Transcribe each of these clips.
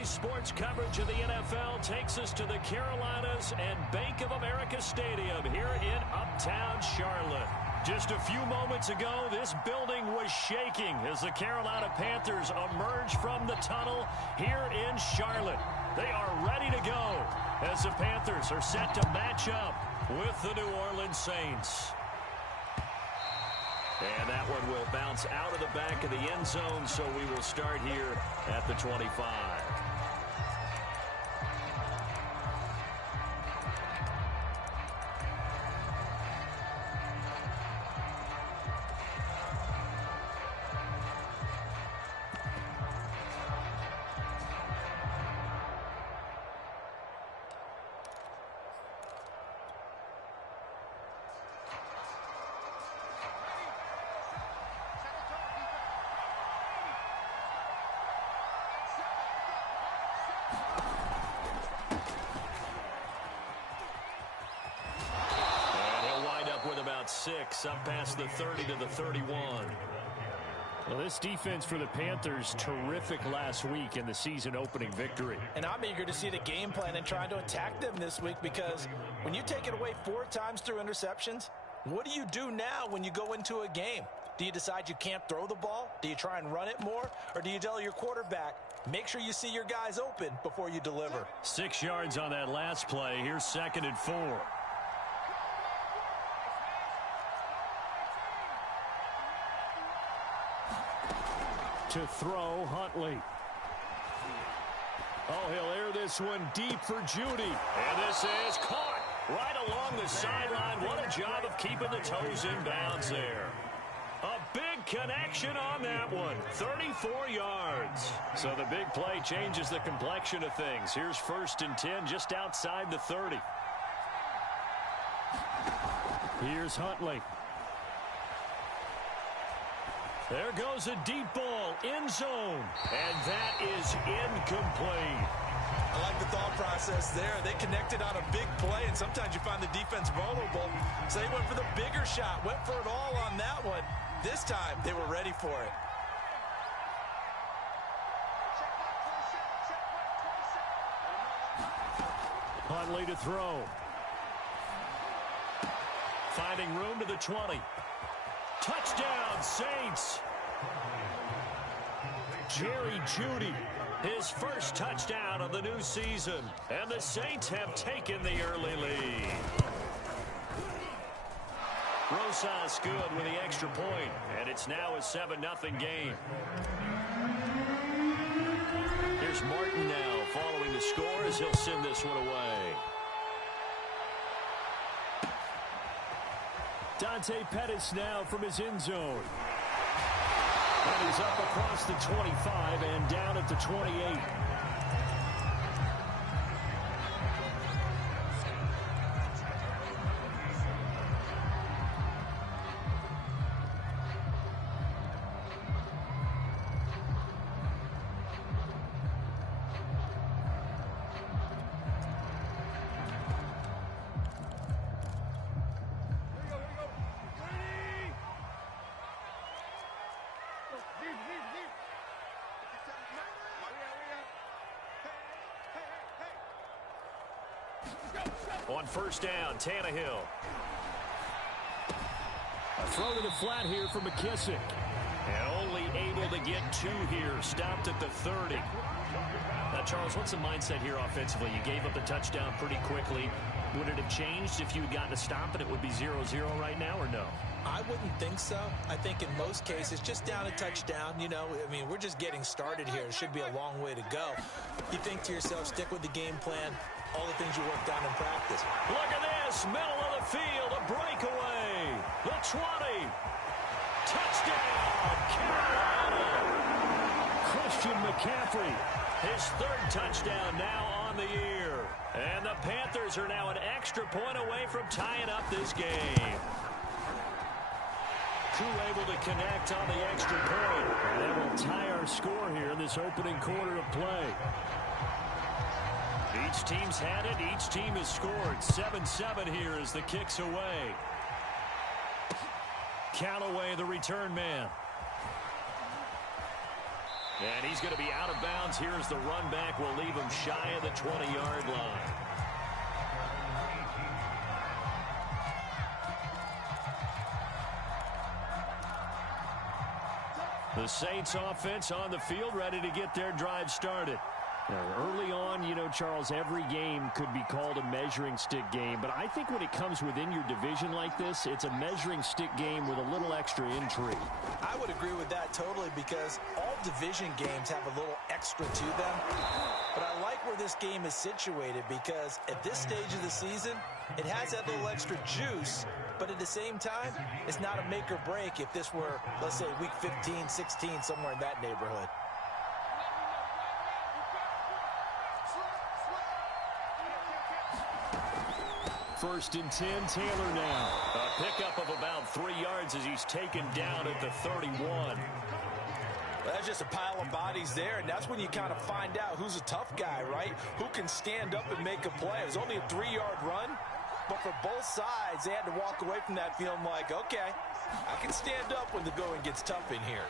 Today's sports coverage of the NFL takes us to the Carolinas and Bank of America Stadium here in Uptown Charlotte. Just a few moments ago, this building was shaking as the Carolina Panthers emerge from the tunnel here in Charlotte. They are ready to go as the Panthers are set to match up with the New Orleans Saints. And that one will bounce out of the back of the end zone, so we will start here at the 25. Six up past the 30 to the 31. Well, this defense for the Panthers, terrific last week in the season opening victory. And I'm eager to see the game plan and trying to attack them this week, because when you take it away 4 times through interceptions, what do you do now when you go into a game? Do you decide you can't throw the ball? Do you try and run it more? Or do you tell your quarterback, make sure you see your guys open before you deliver? 6 yards on that last play. Here's 2nd and 4. To throw, Huntley. Oh, he'll air this one deep for Judy. And this is caught right along the sideline. What a job of keeping the toes in bounds there. A big connection on that one. 34 yards. So the big play changes the complexion of things. Here's 1st and 10 just outside the 30. Here's Huntley. There goes a deep ball, end zone, and that is incomplete. I like the thought process there. They connected on a big play, and sometimes you find the defense vulnerable. So they went for the bigger shot, went for it all on that one. This time, they were ready for it. Huntley to throw. Finding room to the 20. Touchdown, Saints. Jerry Jeudy, his first touchdown of the new season. And the Saints have taken the early lead. Rosas good with the extra point, and it's now a 7-0 game. Here's Martin now following the score as he'll send this one away. Dante Pettis now from his end zone. And he's up across the 25 and down at the 28. On 1st down, Tannehill. A throw to the flat here for McKissick. And only able to get 2 here. Stopped at the 30. Now, Charles, what's the mindset here offensively? You gave up the touchdown pretty quickly. Would it have changed if you had gotten a stop and it would be 0-0 right now, or no? I wouldn't think so. I think in most cases, just down a touchdown, you know, I mean, we're just getting started here. It should be a long way to go. You think to yourself, stick with the game plan, all the things you worked on in practice. Look at this, middle of the field, a breakaway. The 20. Touchdown, Carolina. Christian McCaffrey. His 3rd touchdown now on the year. And the Panthers are now an extra point away from tying up this game. Crew able to connect on the extra point. And that will tie our score here in this opening quarter of play. Each team's had it. Each team has scored. 7-7 here as the kick's away. Callaway, the return man. And he's going to be out of bounds. Here's the run back. We'll leave him shy of the 20-yard line. The Saints offense on the field, ready to get their drive started. Early on, you know, Charles, every game could be called a measuring stick game. But I think when it comes within your division like this, it's a measuring stick game with a little extra intrigue. I would agree with that totally because all division games have a little extra to them. But I like where this game is situated because at this stage of the season, it has that little extra juice. But at the same time, it's not a make or break if this were, let's say, week 15, 16, somewhere in that neighborhood. First and 10, Taylor now. A pickup of about 3 yards as he's taken down at the 31. That's just a pile of bodies there, and that's when you kind of find out who's a tough guy, right? Who can stand up and make a play. It was only a 3-yard run, but for both sides, they had to walk away from that feeling like, okay, I can stand up when the going gets tough in here.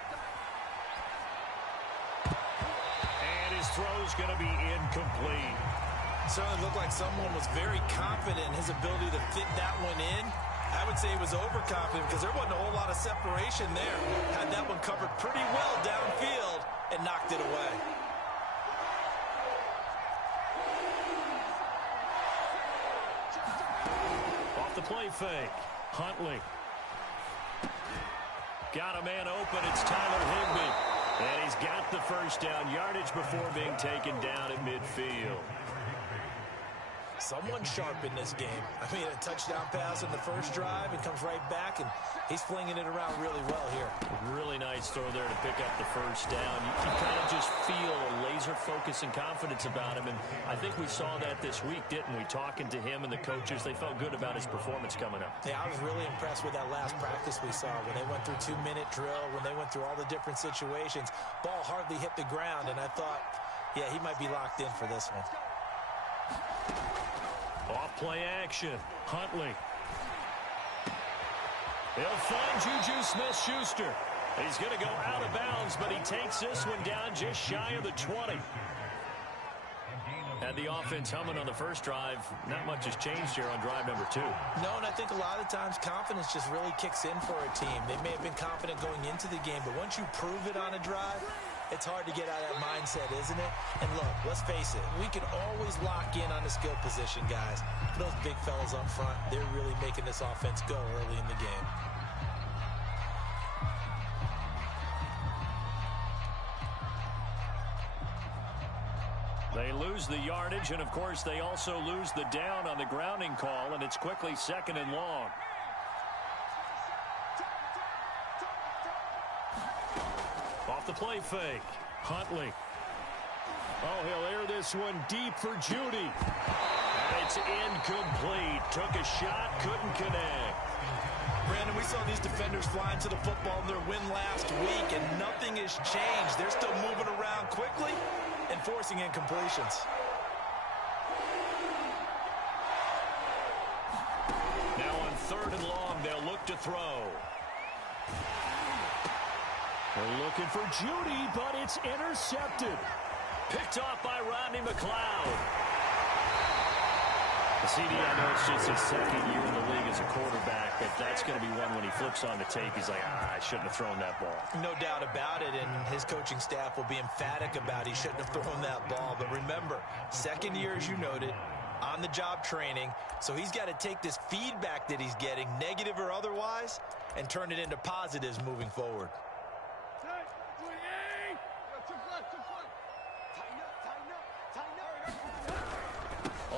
And his throw's going to be incomplete. Certainly looked like someone was very confident in his ability to fit that one in. I would say he was overconfident because there wasn't a whole lot of separation there. Had that one covered pretty well downfield and knocked it away. Off the play fake. Huntley. Got a man open. It's Tyler Higbee. And he's got the first down yardage before being taken down at midfield. Someone sharp in this game. I mean, a touchdown pass in the first drive and comes right back, and he's flinging it around really well here. Really nice throw there to pick up the first down. You kind of just feel a laser focus and confidence about him, and I think we saw that this week, didn't we? Talking to him and the coaches, they felt good about his performance coming up. Yeah, I was really impressed with that last practice we saw when they went through 2-minute drill, when they went through all the different situations. Ball hardly hit the ground, and I thought, yeah, he might be locked in for this one. Off play action. Huntley. He'll find Juju Smith-Schuster. He's going to go out of bounds, but he takes this one down just shy of the 20. Had the offense humming on the first drive. Not much has changed here on drive number 2. No, and I think a lot of times confidence just really kicks in for a team. They may have been confident going into the game, but once you prove it on a drive, it's hard to get out of that mindset, isn't it? And look, let's face it, we can always lock in on the skill position, guys. But those big fellas up front, they're really making this offense go early in the game. They lose the yardage, and of course they also lose the down on the grounding call, and it's quickly 2nd and long. Off the play fake. Huntley. Oh, he'll air this one deep for Judy. And it's incomplete. Took a shot, couldn't connect. Brandon, we saw these defenders flying to the football in their win last week, and nothing has changed. They're still moving around quickly and forcing incompletions. Now on 3rd and long, they'll look to throw. They're looking for Judy, but it's intercepted. Picked off by Rodney McLeod. The CD, I know it's just his 2nd year in the league as a quarterback, but that's going to be one when he flips on the tape. He's like, I shouldn't have thrown that ball. No doubt about it, and his coaching staff will be emphatic about he shouldn't have thrown that ball. But remember, 2nd year, as you noted, on-the-job training, so he's got to take this feedback that he's getting, negative or otherwise, and turn it into positives moving forward.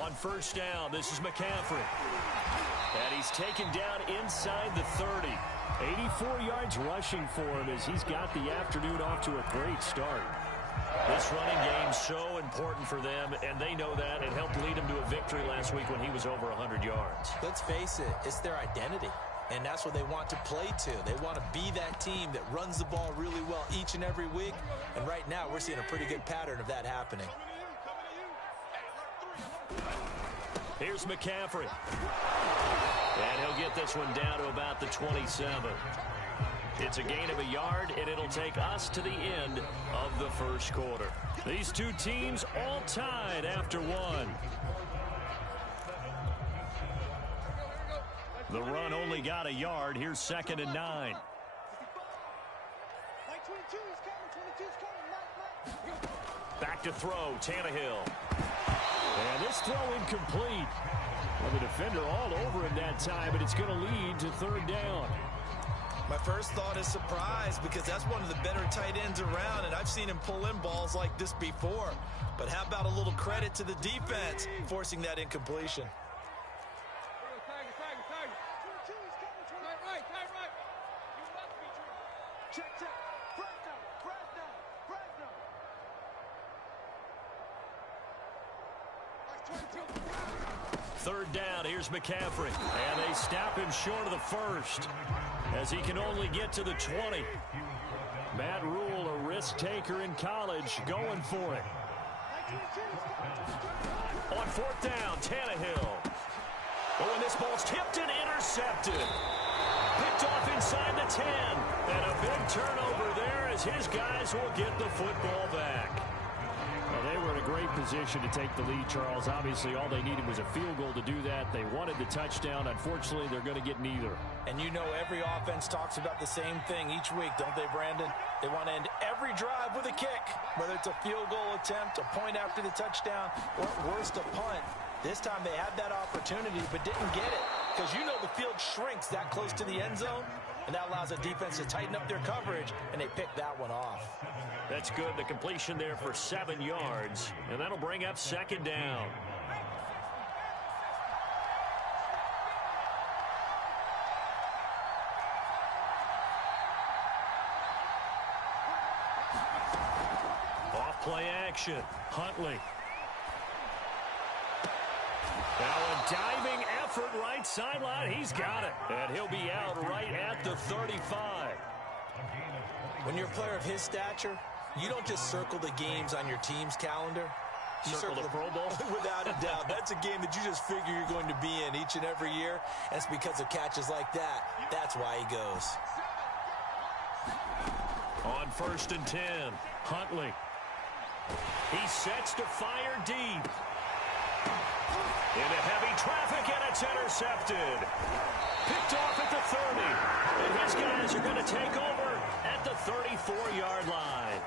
On 1st down, this is McCaffrey. And he's taken down inside the 30. 84 yards rushing for him as he's got the afternoon off to a great start. This running game's so important for them, and they know that. It helped lead them to a victory last week when he was over 100 yards. Let's face it, it's their identity, and that's what they want to play to. They want to be that team that runs the ball really well each and every week, and right now we're seeing a pretty good pattern of that happening. Here's McCaffrey. And he'll get this one down to about the 27. It's a gain of a yard, and it'll take us to the end of the first quarter. These two teams all tied after one. The run only got a yard. Here's 2nd and 9. Back to throw, Tannehill. And this throw incomplete. Well, the defender all over him that time, and it's going to lead to 3rd down. My first thought is surprise, because that's one of the better tight ends around, and I've seen him pull in balls like this before. But how about a little credit to the defense forcing that incompletion? Third down, here's McCaffrey. And they snap him short of the first, as he can only get to the 20. Matt Rule, a risk taker in college, going for it. On 4th down, Tannehill. Oh, and this ball's tipped and intercepted. Picked off inside the 10. And a big turnover there as his guys will get the football back. Well, they were in a great position to take the lead, Charles. Obviously, all they needed was a field goal to do that. They wanted the touchdown. Unfortunately, they're going to get neither. And you know every offense talks about the same thing each week, don't they, Brandon? They want to end every drive with a kick, whether it's a field goal attempt, a point after the touchdown, or at worst, a punt. This time they had that opportunity but didn't get it, because you know the field shrinks that close to the end zone, and that allows the defense to tighten up their coverage, and they picked that one off. That's good. The completion there for 7 yards, and that'll bring up 2nd down. Off play action. Huntley. Now a diving effort right sideline. He's got it. And he'll be out right at the 35. When you're a player of his stature, you don't just circle the games on your team's calendar. You circle the Pro Bowl? Without a doubt. That's a game that you just figure you're going to be in each and every year. And it's because of catches like that. That's why he goes. On 1st and 10, Huntley. He sets to fire deep. Into heavy traffic, and it's intercepted. Picked off at the 30. And his guys are going to take over at the 34-yard line.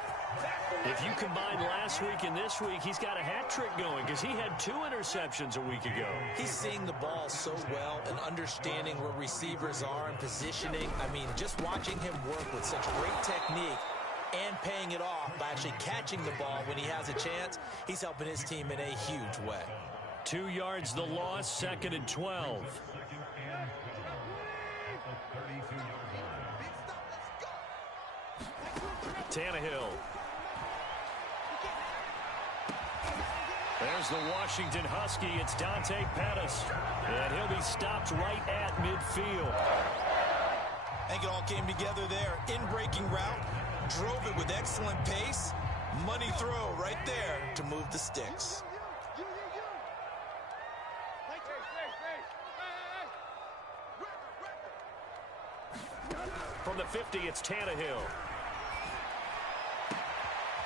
If you combine last week and this week, he's got a hat trick going, because he had 2 interceptions a week ago. He's seeing the ball so well and understanding where receivers are and positioning. I mean, just watching him work with such great technique and paying it off by actually catching the ball when he has a chance, he's helping his team in a huge way. 2 yards the loss, 2nd and 12. Tannehill. There's the Washington Husky. It's Dante Pettis. And he'll be stopped right at midfield. I think it all came together there. In-breaking route. Drove it with excellent pace. Money throw right there to move the sticks. From the 50, it's Tannehill.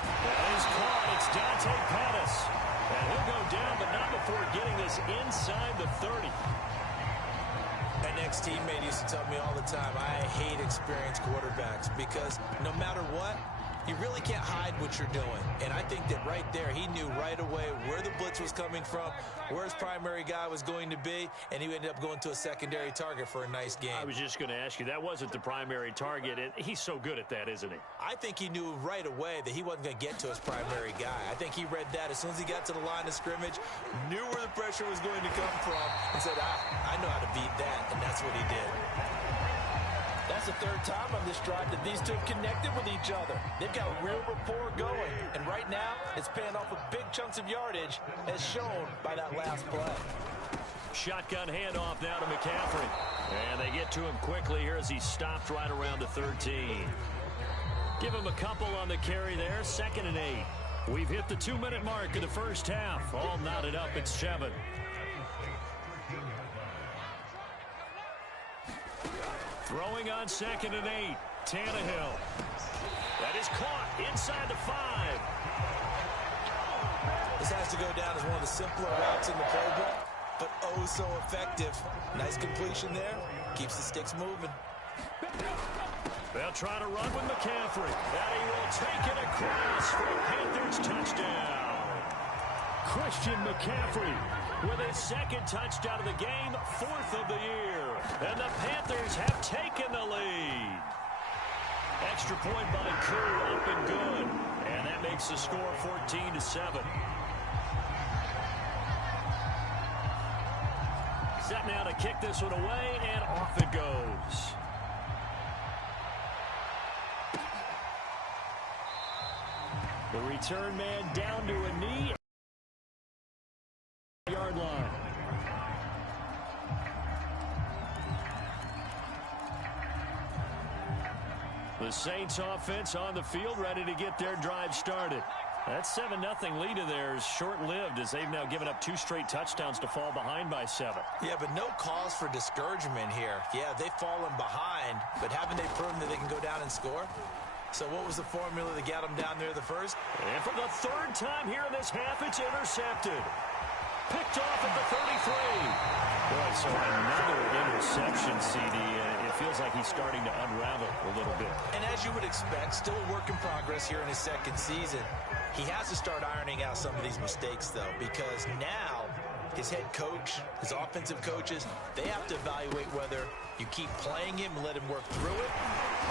That is caught. It's Dante Pettis. And he'll go down, but not before getting this inside the 30. An ex-teammate used to tell me all the time, I hate experienced quarterbacks because no matter what, you really can't hide what you're doing. And I think that right there, he knew right away where the blitz was coming from, where his primary guy was going to be, and he ended up going to a secondary target for a nice game. I was just going to ask you, that wasn't the primary target, and he's so good at that, isn't he? I think he knew right away that he wasn't going to get to his primary guy. I think he read that as soon as he got to the line of scrimmage, knew where the pressure was going to come from, and said, I know how to beat that, and that's what he did. That's the 3rd time on this drive that these two have connected with each other. They've got real rapport going, and right now it's paying off with big chunks of yardage, as shown by that last play. Shotgun handoff now to McCaffrey. And they get to him quickly here as he stopped right around the 13. Give him a couple on the carry there, 2nd and 8. We've hit the 2-minute mark of the first half. All knotted up at 7. Throwing on 2nd and 8. Tannehill. That is caught inside the 5. This has to go down as one of the simpler routes in the playbook, but oh so effective. Nice completion there. Keeps the sticks moving. They'll try to run with McCaffrey. And he will take it across for a Panthers touchdown. Christian McCaffrey with his second touchdown of the game, 4th of the year. And the Panthers have taken the lead. Extra point by Koo, up and good. And that makes the score 14-7. Set now to kick this one away, and off it goes. The return man down to a knee. Yard line. The Saints offense on the field, ready to get their drive started. That 7-0 lead of theirs short-lived as they've now given up 2 straight touchdowns to fall behind by 7. Yeah, but no cause for discouragement here. Yeah, they've fallen behind, but haven't they proven that they can go down and score? So what was the formula that got them down there the first? And for the 3rd time here in this half, it's intercepted. Picked off at the 33. Boy, so another interception, CD. It feels like he's starting to unravel a little bit. And as you would expect, still a work in progress here in his 2nd season. He has to start ironing out some of these mistakes, though, because now his head coach, his offensive coaches, they have to evaluate whether you keep playing him and let him work through it,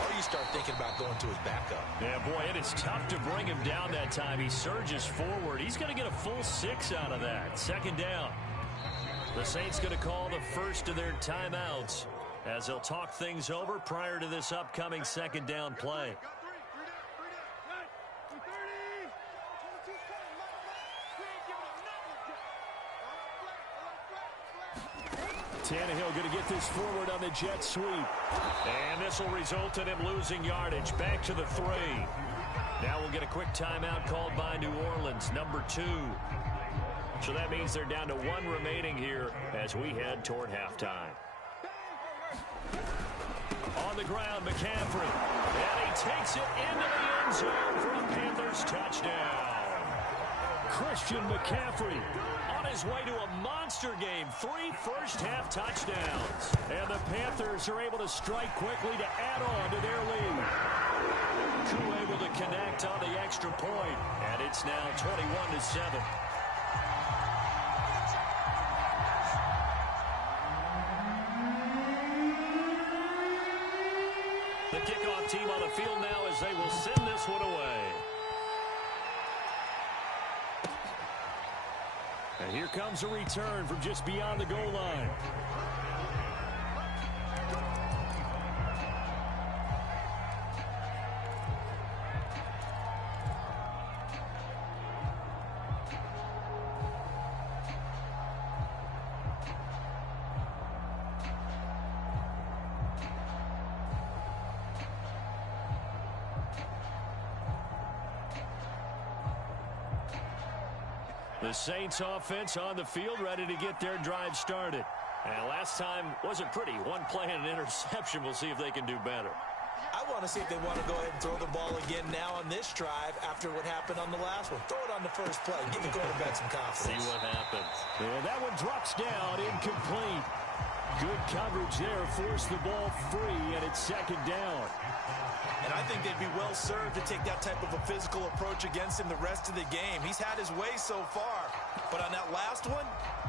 or you start thinking about going to his backup. Yeah, boy, it is tough to bring him down that time. He surges forward. He's going to get a full 6 out of that. 2nd down. The Saints going to call the first of their timeouts as they'll talk things over prior to this upcoming 2nd down play. Tannehill going to get this forward on the jet sweep. And this will result in him losing yardage. Back to the 3. Now we'll get a quick timeout called by New Orleans, number 2. So that means they're down to 1 remaining here as we head toward halftime. On the ground, McCaffrey. And he takes it into the end zone for a Panthers touchdown. Christian McCaffrey on his way to a monster game. 3 first-half touchdowns. And the Panthers are able to strike quickly to add on to their lead. Koo able to connect on the extra point. And it's now 21-7. The kickoff team on the field now as they will send this one away. And here comes a return from just beyond the goal line. The Saints offense on the field ready to get their drive started. And last time wasn't pretty. 1 play and an interception. We'll see if they can do better. I want to see if they want to go ahead and throw the ball again now on this drive after what happened on the last one. Throw it on the first play. Give the quarterback some confidence. See what happens. And that one drops down, incomplete. Good coverage there. Forced the ball free, and it's 2nd down. And I think they'd be well served to take that type of a physical approach against him the rest of the game. He's had his way so far. But on that last one,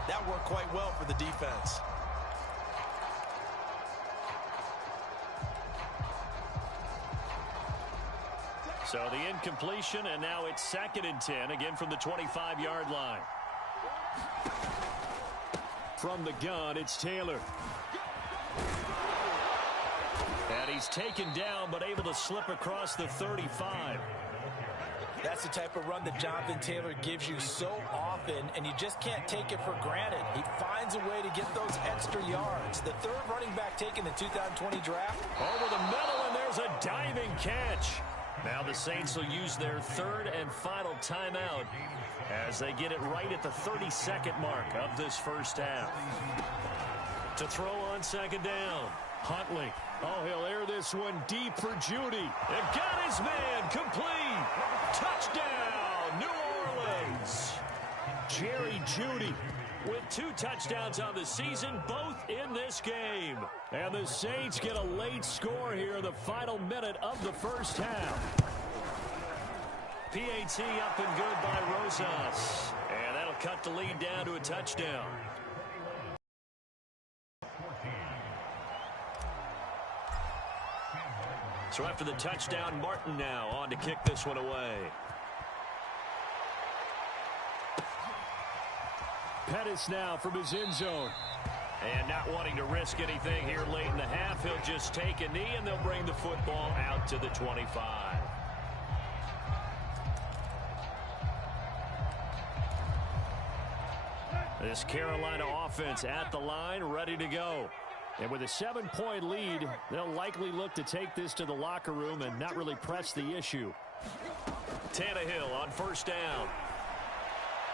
that worked quite well for the defense. So the incompletion, and now it's 2nd and 10, again from the 25-yard line. From the gun, it's Taylor. And he's taken down, but able to slip across the 35. That's the type of run that Jonathan Taylor gives you so often, and you just can't take it for granted. He finds a way to get those extra yards. The 3rd running back taken in the 2020 draft. Over the middle, and there's a diving catch. Now the Saints will use their 3rd and final timeout as they get it right at the 32nd mark of this first half. To throw on 2nd down, Huntley. Oh, he'll air this this one deep for Judy. And got his man complete. Touchdown, New Orleans. Jerry Judy with 2 touchdowns on the season, both in this game. And the Saints get a late score here in the final minute of the first half. PAT up and good by Rosas. And that'll cut the lead down to a touchdown. So after the touchdown, Martin now on to kick this one away. Pettis now from his end zone. And not wanting to risk anything here late in the half, he'll just take a knee and they'll bring the football out to the 25. This Carolina offense at the line, ready to go. And with a 7-point lead, they'll likely look to take this to the locker room and not really press the issue. Tannehill on first down.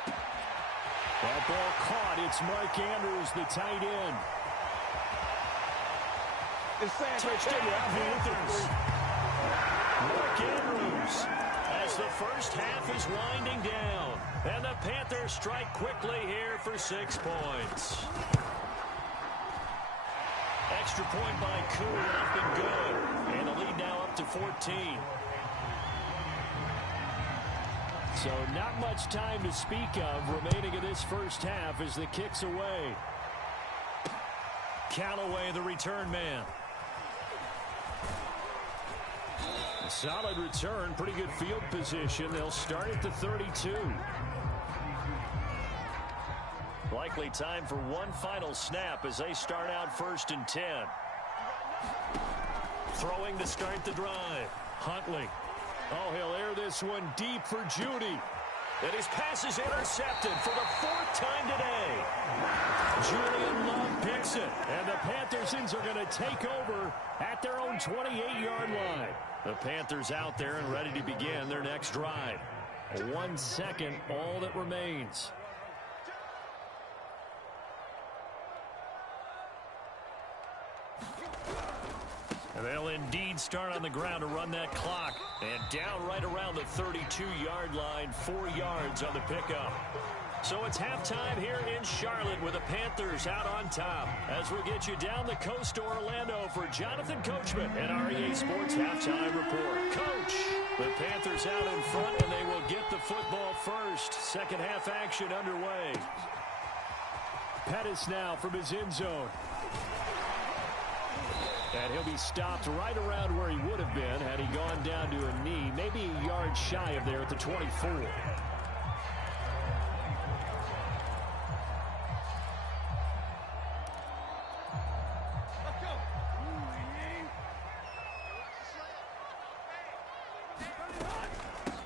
That ball caught. It's Mark Andrews, the tight end. Touchdown, Panthers. Mark Andrews as the first half is winding down. And the Panthers strike quickly here for 6 points. Extra point by Koo, up and good. And the lead now up to 14. So not much time to speak of remaining in this first half as the kick's away. Callaway, the return man. A solid return, pretty good field position. They'll start at the 32. Likely time for one final snap as they start out 1st and 10. Throwing to start the drive. Huntley. Oh, he'll air this one deep for Judy. And his pass is intercepted for the 4th time today. Julian Love picks it. And the Panthersons are going to take over at their own 28-yard line. The Panthers out there and ready to begin their next drive. 1 second, all that remains. And they'll indeed start on the ground to run that clock. And down right around the 32-yard line, 4 yards on the pickup. So it's halftime here in Charlotte with the Panthers out on top. As we get you down the coast to Orlando for Jonathan Coachman and REA Sports Halftime Report. Coach, the Panthers out in front, and they will get the football first. Second half action underway. Pettis now from his end zone. And he'll be stopped right around where he would have been had he gone down to a knee, maybe a yard shy of there at the 24.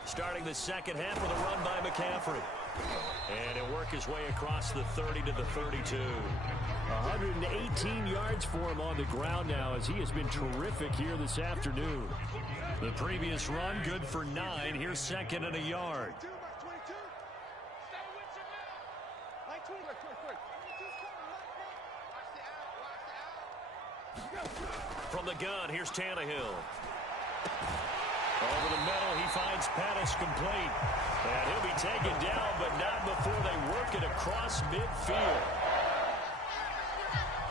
Starting the second half with a run by McCaffrey. And he'll work his way across the 30 to the 32. 118 yards for him on the ground now as he has been terrific here this afternoon. The previous run good for 9. Here's 2nd and a yard. From the gun, here's Tannehill. Over the middle, he finds Pettis complete. And he'll be taken down, but not before they work it across midfield.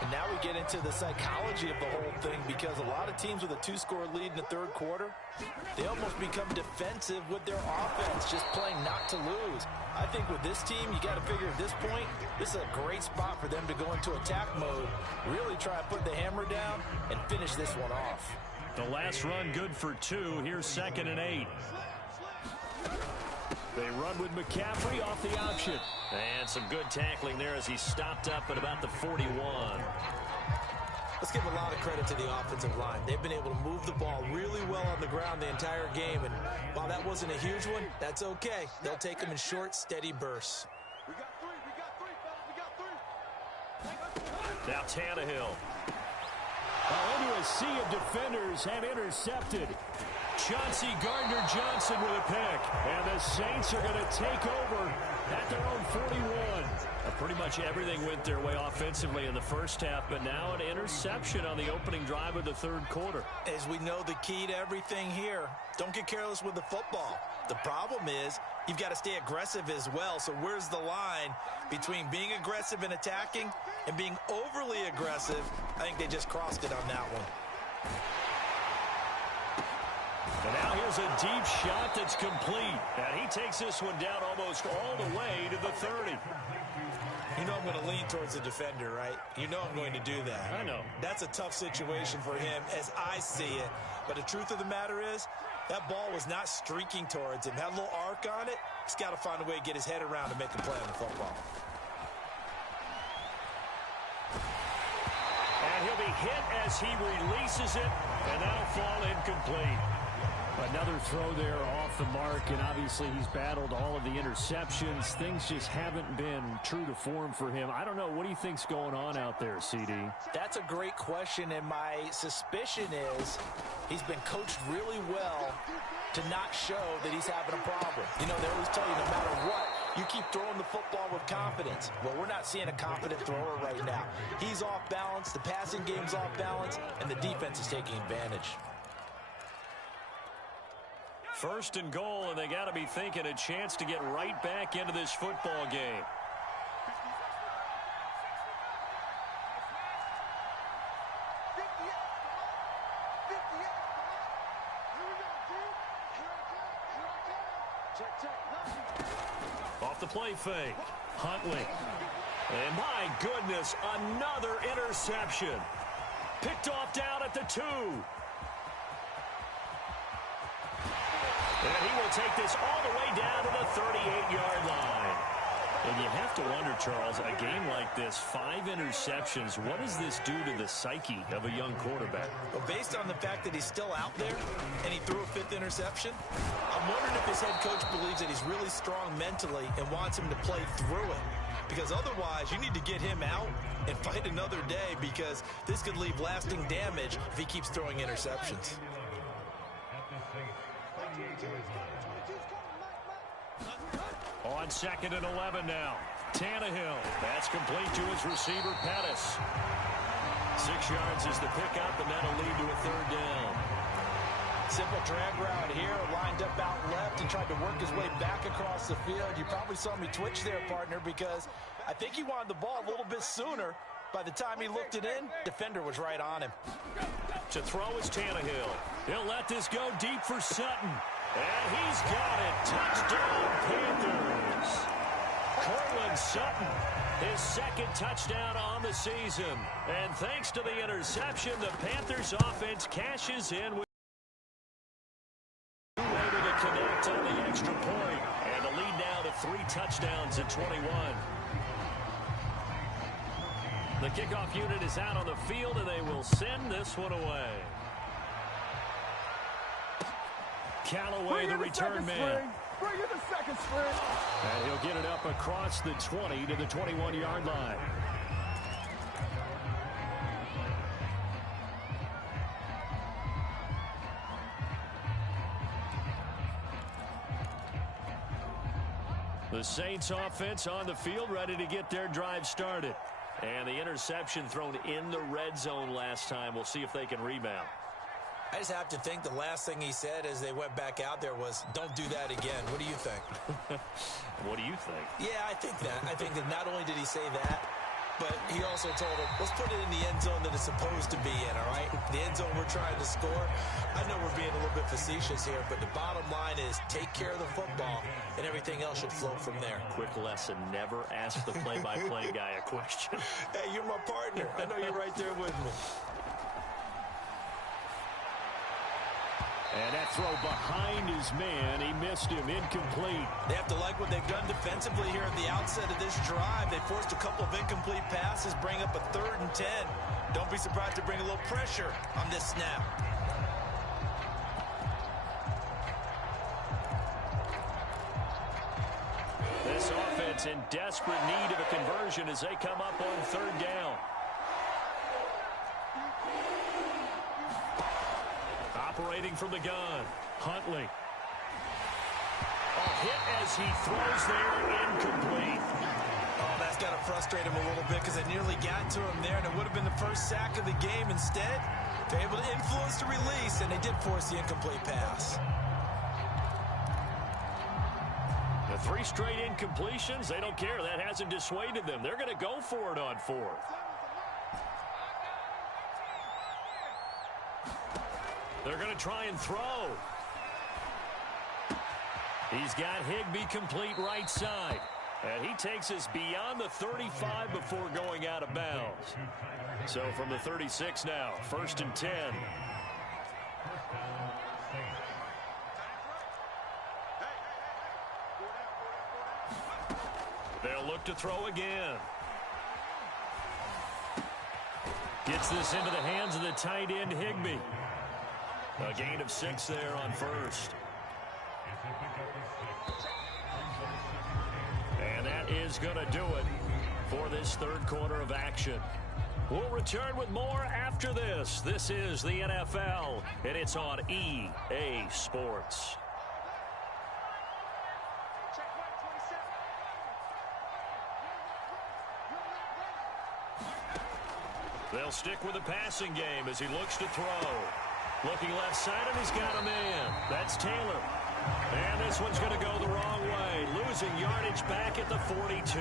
And now we get into the psychology of the whole thing, because a lot of teams with a 2-score lead in the 3rd quarter, they almost become defensive with their offense, just playing not to lose. I think with this team, you got to figure at this point, this is a great spot for them to go into attack mode, really try to put the hammer down and finish this one off. The last run good for 2. Here's 2nd and 8. They run with McCaffrey off the option. And some good tackling there as he stopped up at about the 41. Let's give a lot of credit to the offensive line. They've been able to move the ball really well on the ground the entire game. And while that wasn't a huge one, that's okay. They'll take them in short, steady bursts. We got three, fellas. We got three. Now Tannehill. Into a sea of defenders and intercepted. Chauncey Gardner-Johnson with a pick. And the Saints are going to take over at their own 41. Pretty much everything went their way offensively in the first half, but now an interception on the opening drive of the third quarter. As we know, the key to everything here, don't get careless with the football. The problem is you've got to stay aggressive as well. So where's the line between being aggressive and attacking and being overly aggressive? I think they just crossed it on that one. And now here's a deep shot that's complete. And he takes this one down almost all the way to the 30. You know I'm going to lean towards the defender, right? You know I'm going to do that. I know. That's a tough situation for him as I see it. But the truth of the matter is, that ball was not streaking towards him. Had a little arc on it. He's got to find a way to get his head around to make a play on the football. And he'll be hit as he releases it, and that'll fall incomplete. Another throw there off the mark, and obviously he's battled all of the interceptions. Things just haven't been true to form for him. I don't know. What do you think's going on out there, CD? That's a great question, and my suspicion is he's been coached really well to not show that he's having a problem. You know, they always tell you no matter what, you keep throwing the football with confidence. Well, we're not seeing a confident thrower right now. He's off balance, the passing game's off balance, and the defense is taking advantage. First and goal, and they got to be thinking a chance to get right back into this football game. Off the play fake. Huntley. And my goodness, another interception. Picked off down at the 2. And he will take this all the way down to the 38-yard line. And you have to wonder, Charles, a game like this, 5 interceptions, what does this do to the psyche of a young quarterback? Well, based on the fact that he's still out there and he threw a 5th interception, I'm wondering if his head coach believes that he's really strong mentally and wants him to play through it. Because otherwise, you need to get him out and fight another day, because this could leave lasting damage if he keeps throwing interceptions. On 2nd and 11 now. Tannehill. That's complete to his receiver, Pettis. 6 yards is the pickup, and that'll lead to a 3rd down. Simple drag route here, lined up out left and tried to work his way back across the field. You probably saw me twitch there, partner, because I think he wanted the ball a little bit sooner. By the time he looked it in, defender was right on him. To throw is Tannehill. He'll let this go deep for Sutton. And he's got it. Touchdown, Panthers. Cortland Sutton, his 2nd touchdown on the season. And thanks to the interception, the Panthers offense cashes in with able to connect on the extra point. And the lead now to 3 touchdowns at 21. The kickoff unit is out on the field, and they will send this one away. Callaway, the return man. Bring in the second string. And he'll get it up across the 20 to the 21-yard line. The Saints offense on the field, ready to get their drive started. And the interception thrown in the red zone last time. We'll see if they can rebound. I just have to think the last thing he said as they went back out there was, don't do that again. What do you think? What do you think? Yeah, I think that. I think that not only did he say that, but he also told him, let's put it in the end zone that it's supposed to be in, all right? The end zone we're trying to score. I know we're being a little bit facetious here, but the bottom line is take care of the football, and everything else should flow from there. Quick lesson, never ask the play-by-play guy a question. Hey, you're my partner. I know you're right there with me. And that throw behind his man, he missed him, incomplete. They have to like what they've done defensively here at the outset of this drive. They forced a couple of incomplete passes, bring up a 3rd and 10. Don't be surprised to bring a little pressure on this snap. This offense in desperate need of a conversion as they come up on 3rd down. operating from the gun. Huntley. A hit as he throws there, incomplete. Oh, that's got to frustrate him a little bit because it nearly got to him there, and it would have been the first sack of the game. Instead, they're able to influence the release, and they did force the incomplete pass. The 3 straight incompletions, they don't care. That hasn't dissuaded them. They're going to go for it on 4th. They're going to try and throw. He's got Higbee complete right side. And he takes us beyond the 35 before going out of bounds. So from the 36 now, 1st and 10. They'll look to throw again. Gets this into the hands of the tight end, Higbee. A gain of 6 there on 1st. And that is going to do it for this 3rd quarter of action. We'll return with more after this. This is the NFL, and it's on EA Sports. They'll stick with the passing game as he looks to throw. Looking left side, and he's got a man. That's Taylor. And this one's going to go the wrong way. Losing yardage back at the 42.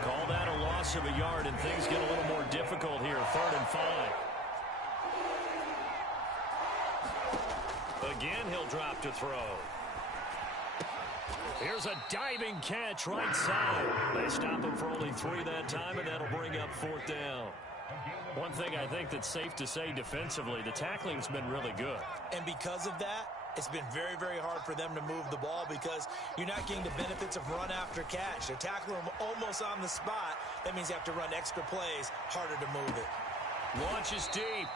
Call that a loss of a yard, and things get a little more difficult here. 3rd and 5. Again, he'll drop to throw. Here's a diving catch right side. They stop him for only 3 that time, and that'll bring up 4th down. One thing I think that's safe to say defensively, the tackling's been really good. And because of that, it's been very, very hard for them to move the ball because you're not getting the benefits of run after catch. They're tackling them almost on the spot. That means you have to run extra plays, harder to move it. Launches deep.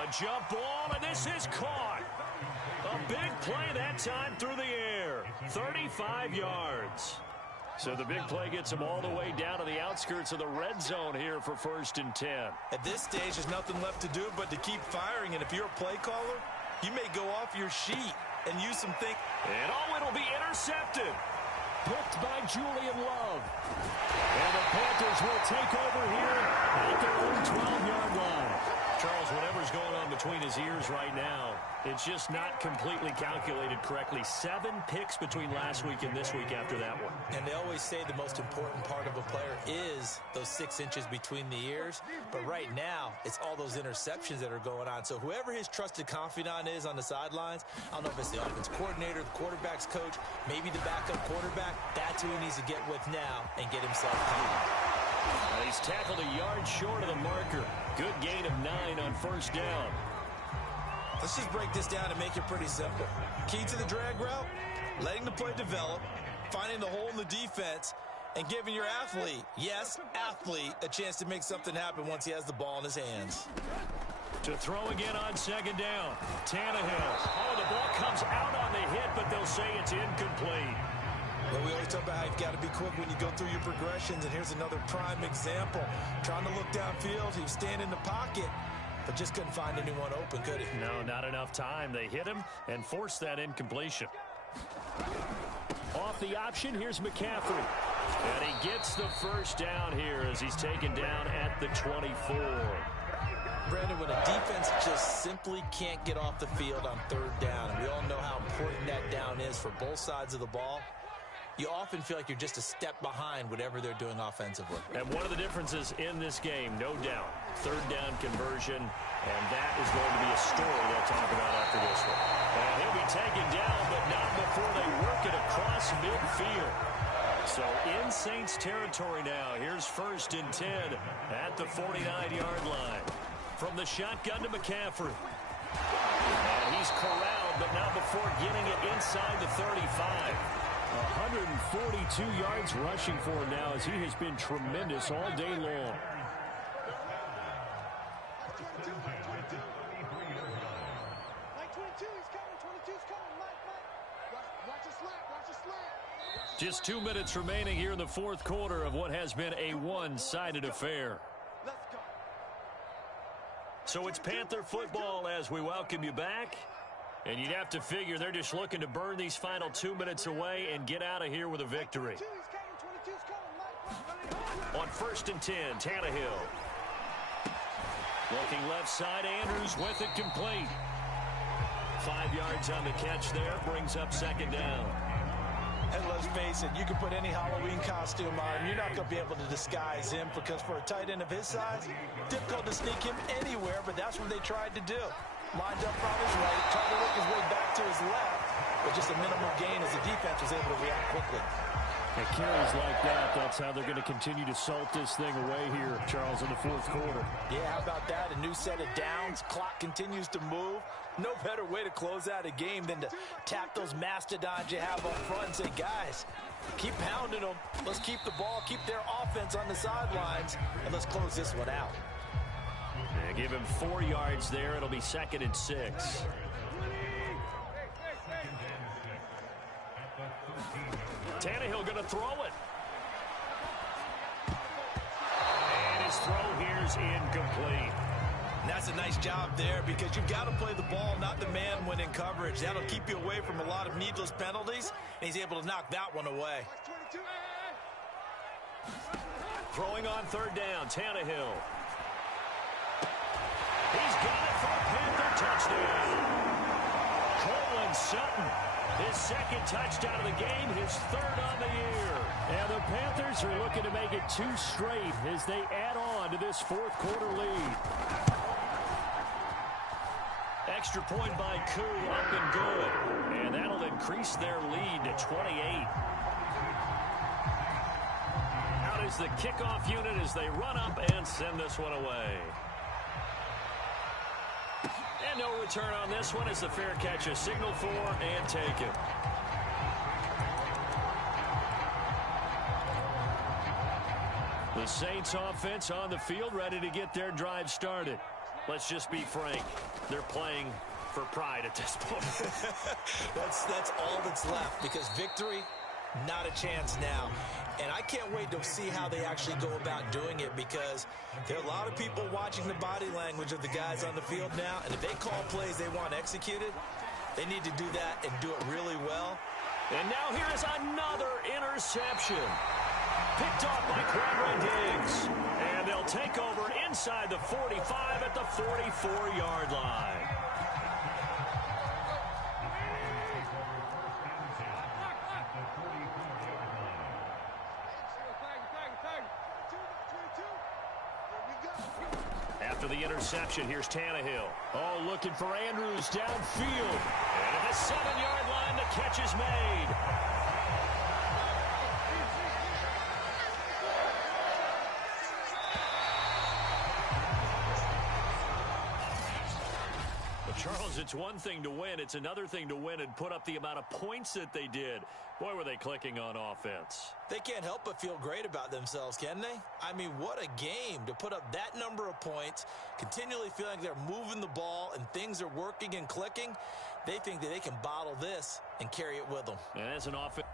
A jump ball, and this is caught. A big play that time through the air. 35 yards. So the big play gets him all the way down to the outskirts of the red zone here for 1st and 10. At this stage, there's nothing left to do but to keep firing. And if you're a play caller, you may go off your sheet and use some think. And it'll be intercepted. Picked by Julian Love. And the Panthers will take over here at their own 12-yard line. Charles, whatever's going on between his ears right now, it's just not completely calculated correctly. 7 picks between last week and this week after that one. And they always say the most important part of a player is those 6 inches between the ears. But right now, it's all those interceptions that are going on. So whoever his trusted confidant is on the sidelines, I don't know if it's the offense coordinator, the quarterback's coach, maybe the backup quarterback, that's who he needs to get with now and get himself calm. He's tackled a yard short of the marker. Good gain of 9 on 1st down. Let's just break this down and make it pretty simple. Key to the drag route, letting the play develop, finding the hole in the defense, and giving your athlete, yes, athlete, a chance to make something happen once he has the ball in his hands. To throw again on 2nd down. Tannehill. Oh, the ball comes out on the hit, but they'll say it's incomplete. Well, we always talk about how you've got to be quick when you go through your progressions, and here's another prime example. Trying to look downfield, he was standing in the pocket, but just couldn't find anyone open, could he? No, not enough time. They hit him and forced that incompletion. Off the option, here's McCaffrey. And he gets the 1st down here as he's taken down at the 24. Brandon, when a defense just simply can't get off the field on 3rd down, and we all know how important that down is for both sides of the ball, you often feel like you're just a step behind whatever they're doing offensively. And one of the differences in this game, no doubt, 3rd down conversion, and that is going to be a story they'll talk about after this one. And he'll be taken down, but not before they work it across midfield. So in Saints territory now. Here's 1st and 10 at the 49-yard line. From the shotgun to McCaffrey. And he's corralled, but not before getting it inside the 35. 142 yards rushing for him now as he has been tremendous all day long. Just 2 minutes remaining here in the 4th quarter of what has been a one-sided affair. So it's Panther football as we welcome you back. And you'd have to figure they're just looking to burn these final 2 minutes away and get out of here with a victory. On 1st and 10, Tannehill. Looking left side, Andrews with it complete. 5 yards on the catch there, brings up 2nd down. And let's face it, you can put any Halloween costume on, you're not going to be able to disguise him, because for a tight end of his size, difficult to sneak him anywhere, but that's what they tried to do. Lined up on his right, tried to work his way back to his left, but just a minimal gain as the defense was able to react quickly. At carries like that, that's how they're going to continue to salt this thing away here, Charles, in the 4th quarter. Yeah, how about that? A new set of downs. Clock continues to move. No better way to close out a game than to tap those mastodons you have up front and say, guys, keep pounding them. Let's keep the ball, keep their offense on the sidelines, and let's close this one out. Yeah, give him 4 yards there. It'll be 2nd and 6. Tannehill going to throw it. And his throw here's incomplete. And that's a nice job there, because you've got to play the ball, not the man when in coverage. That'll keep you away from a lot of needless penalties, and he's able to knock that one away. Throwing on 3rd down, Tannehill. He's got it for a Panther touchdown. Chillin Sutton, his 2nd touchdown of the game, his 3rd on the year. And the Panthers are looking to make it 2 straight as they add on to this 4th quarter lead. Extra point by Koo, up and good. And that'll increase their lead to 28. Out is the kickoff unit as they run up and send this one away. And no return on this one as the fair catch is signaled for and taken. The Saints offense on the field, ready to get their drive started. Let's just be frank. They're playing for pride at this point. That's all that's left, because victory, not a chance now. And I can't wait to see how they actually go about doing it, because there are a lot of people watching the body language of the guys on the field now, and if they call plays they want executed, they need to do that and do it really well. And now here is another interception. Picked off by Quadra Diggs. And they'll take over inside the 45 at the 44-yard line. After the interception, here's Tannehill. Oh, looking for Andrews downfield. And at the 7-yard line, the catch is made. Charles, it's one thing to win. It's another thing to win and put up the amount of points that they did. Boy, were they clicking on offense. They can't help but feel great about themselves, can they? I mean, what a game to put up that number of points, continually feeling like they're moving the ball and things are working and clicking. They think that they can bottle this and carry it with them. And as an offense.